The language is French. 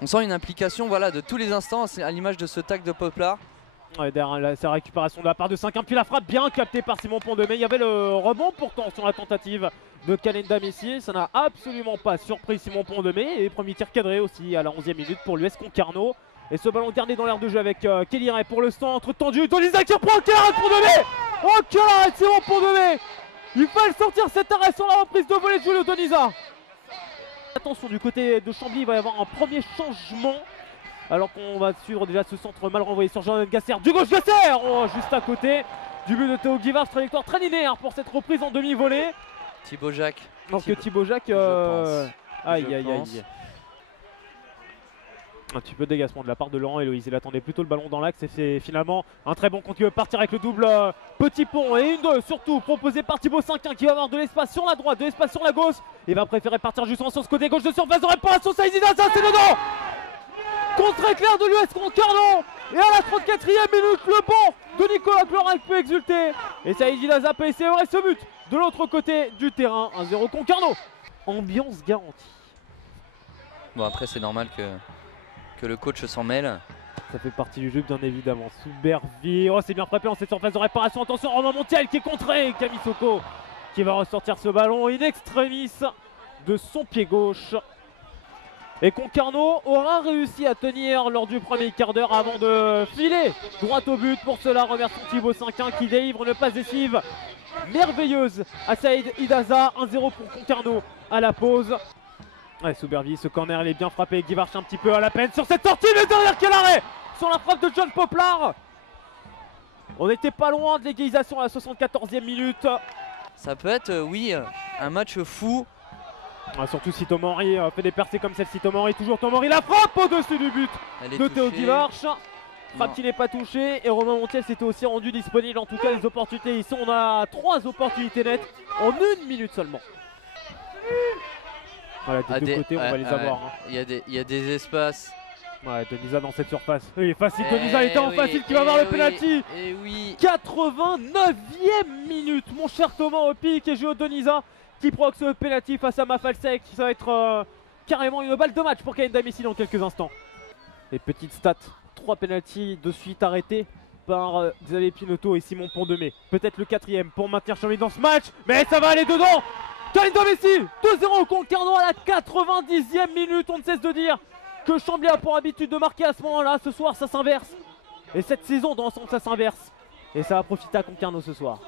On sent une implication voilà, de tous les instants, c'est à l'image de ce tac de Poplar. Ouais, derrière sa récupération de la part de 5-1, puis la frappe bien captée par Simon Pont-de-Mai. Il y avait le rebond pourtant sur la tentative de Calenda Messi. Ça n'a absolument pas surpris Simon Pont-de-Mai. Et premier tir cadré aussi à la 11e minute pour l'US Concarneau. Et ce ballon gardé dans l'air de jeu avec Kelly Ray pour le centre tendu. Tolisa qui reprend quel arrêt de Pont-de-Mai. Oh quel arrêt de Simon Pont-de-Mai. Il fallait sortir cet arrêt sur la reprise de volée de Julio Tolisa. Attention, du côté de Chambly, il va y avoir un premier changement. Alors qu'on va suivre déjà ce centre mal renvoyé sur Jordan Gasser. Du gauche Gasser, oh, juste à côté du but de Théo Guivard. Trajectoire très linéaire pour cette reprise en demi-volée. Thibaut Jacques. Donc Thibaut Jacques, aïe aïe aïe. Un petit peu de dégagement de la part de Laurent Héloïse. Il attendait plutôt le ballon dans l'axe et c'est finalement un très bon compte qui veut partir avec le double petit pont et une 2 surtout proposé par Thibaut 5-1 qui va avoir de l'espace sur la droite, de l'espace sur la gauche. Il va préférer partir justement sur ce côté gauche de surface de réparation. Saïdina, ça c'est dedans. Contre éclair de l'US Concarneau. Et à la 34e minute, le bon de Nicolas Clorac peut exulter. Et Saïd Daza peut essayer ce but de l'autre côté du terrain. 1-0 Concarneau. Ambiance garantie. Bon après c'est normal que le coach s'en mêle. Ça fait partie du jeu bien évidemment. Souberville, oh c'est bien frappé en cette surface de réparation. Attention Romain Montiel qui est contré. Camille Soko qui va ressortir ce ballon in extremis de son pied gauche. Et Concarneau aura réussi à tenir lors du premier quart d'heure avant de filer droit au but. Pour cela, remercions Thibaut 5-1 qui délivre une passe décisive merveilleuse à Saïd Idaza. 1-0 pour Concarneau à la pause. Ouais, Souberville, ce corner il est bien frappé. Guy Varche un petit peu à la peine sur cette sortie. Mais derrière, quel arrêt sur la frappe de John Poplar. On n'était pas loin de l'égalisation à la 74e minute. Ça peut être, oui, un match fou. Ah, surtout si Tomori fait des percées comme celle-ci. Tomori, toujours Tomori, la frappe au-dessus du but de Théo Guivarch. Frappe qui n'est pas touchée. Et Romain Montiel s'était aussi rendu disponible. En tout cas, les opportunités ici, on a 3 opportunités nettes en 1 minute seulement. Voilà, des deux côtés, on va les avoir. Hein. Il y a des espaces. Ouais, Denisa dans cette surface. Il est facile, Denisa était en facile qui va avoir le penalty. Et oui. 89e minute, mon cher Thomas au pic et Géo Denisa qui provoque ce penalty face à Mafalsek. Ça va être carrément une balle de match pour Calenda Messi dans quelques instants. Les petites stats, 3 penalties de suite arrêtés par Xavier Pinotto et Simon Pont-de-Mai. Peut-être le 4e pour maintenir Chambly dans ce match, mais ça va aller dedans. Calenda Messi, 2-0 Concarneau à la 90e minute. On ne cesse de dire que Chambly a pour habitude de marquer à ce moment-là. Ce soir, ça s'inverse. Et cette saison, dans l'ensemble, ça s'inverse. Et ça va profiter à Concarneau ce soir.